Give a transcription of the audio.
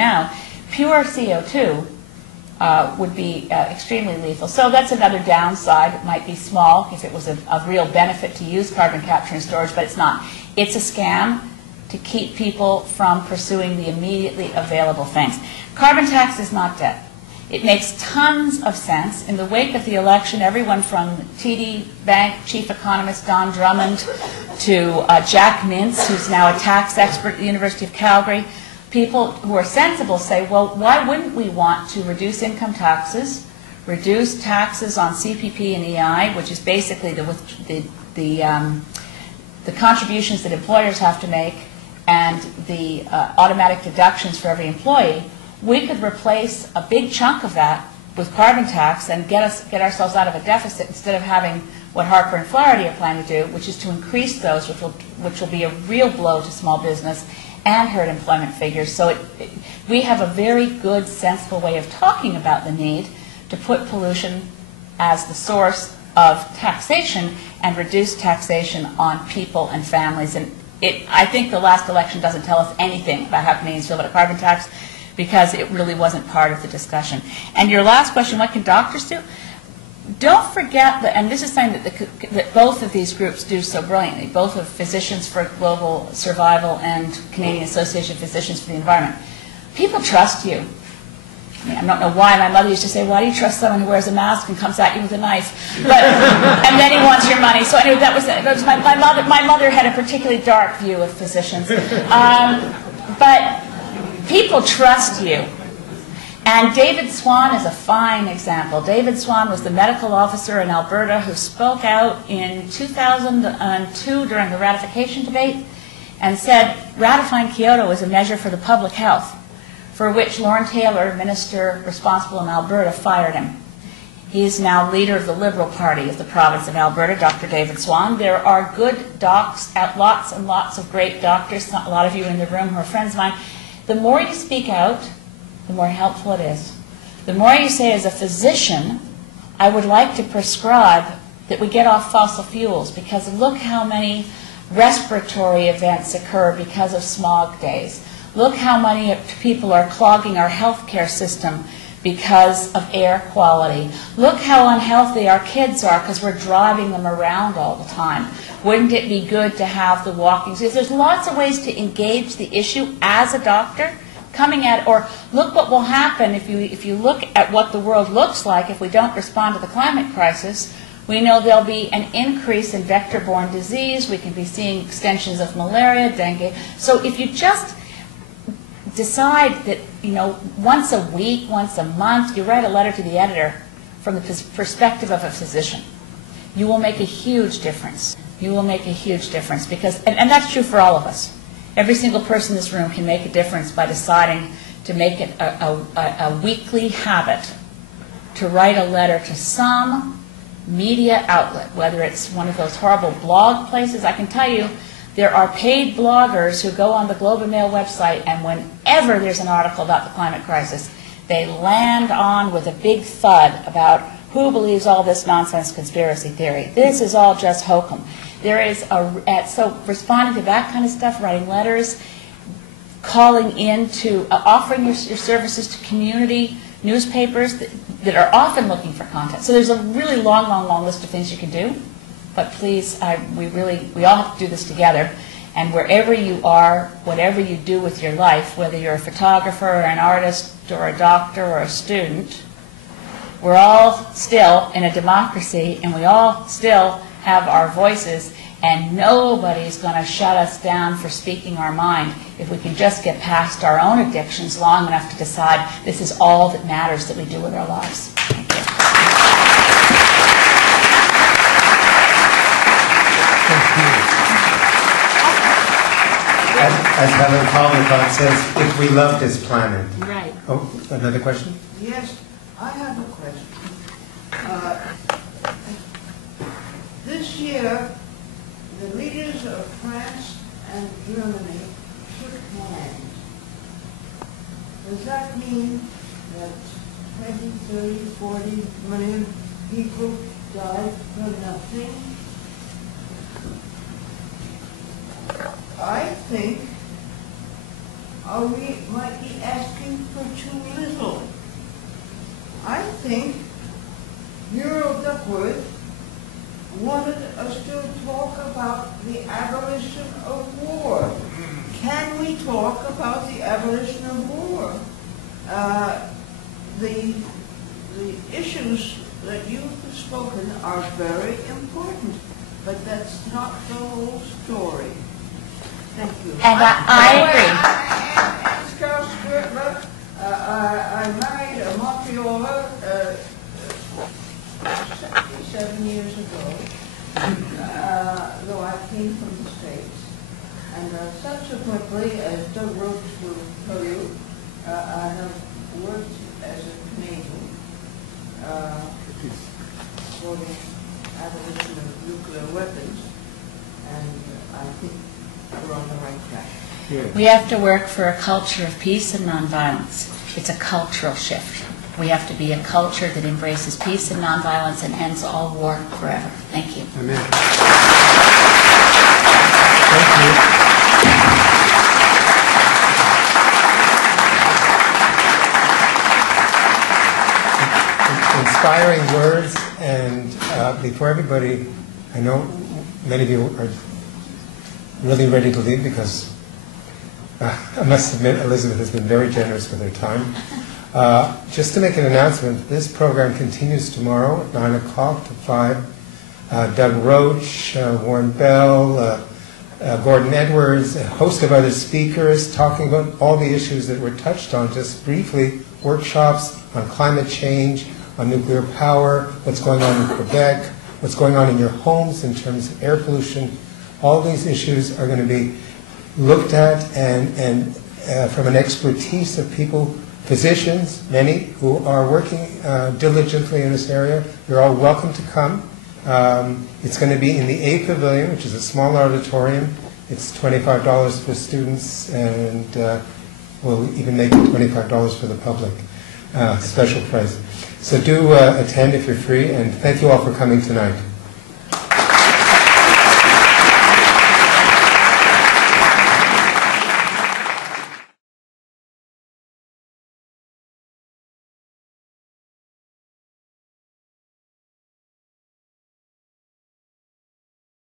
now, pure CO2 would be extremely lethal. So that's another downside. It might be small if it was of real benefit to use carbon capture and storage, but it's not. It's a scam to keep people from pursuing the immediately available things. Carbon tax is not dead. It makes tons of sense. In the wake of the election, everyone from TD Bank chief economist Don Drummond to Jack Mintz, who's now a tax expert at the University of Calgary, people who are sensible say, well, why wouldn't we want to reduce income taxes, reduce taxes on CPP and EI, which is basically the contributions that employers have to make and the automatic deductions for every employee. We could replace a big chunk of that with carbon tax and get ourselves out of a deficit instead of having what Harper and Flaherty are planning to do, which is to increase those, which will be a real blow to small business and hurt employment figures. So we have a very good, sensible way of talking about the need to put pollution as the source of taxation and reduce taxation on people and families. And I think the last election doesn't tell us anything about how Canadians feel about a carbon tax, because it really wasn't part of the discussion. And your last question, what can doctors do? Don't forget that, and this is something that both of these groups do so brilliantly, both of Physicians for Global Survival and Canadian Association of Physicians for the Environment. People trust you. I mean, I don't know why. My mother used to say, why do you trust someone who wears a mask and comes at you with a knife? But, and then he wants your money. So anyway, that was my mother. My mother had a particularly dark view of physicians. But people trust you. And David Swan is a fine example. David Swan was the medical officer in Alberta who spoke out in 2002 during the ratification debate and said ratifying Kyoto is a measure for the public health, for which Lauren Taylor, minister responsible in Alberta, fired him. He is now leader of the Liberal Party of the province of Alberta, Dr. David Swan. There are good docs, lots and lots of great doctors, a lot of you in the room who are friends of mine. The more you speak out, the more helpful it is. The more you say, as a physician, I would like to prescribe that we get off fossil fuels, because look how many respiratory events occur because of smog days. Look how many people are clogging our healthcare system because of air quality. Look how unhealthy our kids are because we're driving them around all the time. Wouldn't it be good to have the walking? So there's lots of ways to engage the issue as a doctor, coming at, or look what will happen if you look at what the world looks like if we don't respond to the climate crisis. We know there'll be an increase in vector-borne disease. We can be seeing extensions of malaria, dengue. So if you just decide that, you know, once a week, once a month, you write a letter to the editor from the perspective of a physician, you will make a huge difference. You will make a huge difference, because, and that's true for all of us. Every single person in this room can make a difference by deciding to make it a weekly habit to write a letter to some media outlet, whether it's one of those horrible blog places. I can tell you there are paid bloggers who go on the Globe and Mail website, and whenever there's an article about the climate crisis, they land on with a big thud about who believes all this nonsense conspiracy theory. This is all just hokum. There is so responding to that kind of stuff, writing letters, calling in to, offering your services to community newspapers that are often looking for content. So there's a really long list of things you can do. But please, we all have to do this together. And wherever you are, whatever you do with your life, whether you're a photographer or an artist or a doctor or a student, we're all still in a democracy, and we all still have our voices, and nobody's going to shut us down for speaking our mind if we can just get past our own addictions long enough to decide this is all that matters that we do with our lives. Thank you. As Helen Caldecott says, if we love this planet. Right. Oh, another question? Yes, I have a question. This year, the leaders of France and Germany shook hands. Does that mean that 20, 30, 40 million people died for nothing? or we might be asking for too little. I think Muriel Duckworth wanted us to talk about the abolition of war. Can we talk about the abolition of war? The issues that you've spoken are very important, but that's not the whole story. Thank you. And I agree. I'm Carol Squirtler. I married a Montrealer 7 years ago, though I came from the States. And subsequently, as Doug Roach will tell you, I have worked as a Canadian for the abolition of nuclear weapons, and I think we're on the right track. We have to work for a culture of peace and nonviolence. It's a cultural shift. We have to be a culture that embraces peace and nonviolence and ends all war forever. Thank you. Amen. Thank you. Inspiring words, and before everybody, I know many of you are really ready to leave because I must admit Elizabeth has been very generous with her time. Just to make an announcement, this program continues tomorrow at 9 o'clock to 5. Doug Roach, Warren Bell, Gordon Edwards, a host of other speakers talking about all the issues that were touched on just briefly, workshops on climate change, on nuclear power, what's going on in Quebec, what's going on in your homes in terms of air pollution. All these issues are going to be looked at and from an expertise of people, physicians, many who are working diligently in this area. You're all welcome to come. It's going to be in the A Pavilion, which is a small auditorium. It's $25 for students, and we'll even make it $25 for the public. Special price. So do attend if you're free, and thank you all for coming tonight.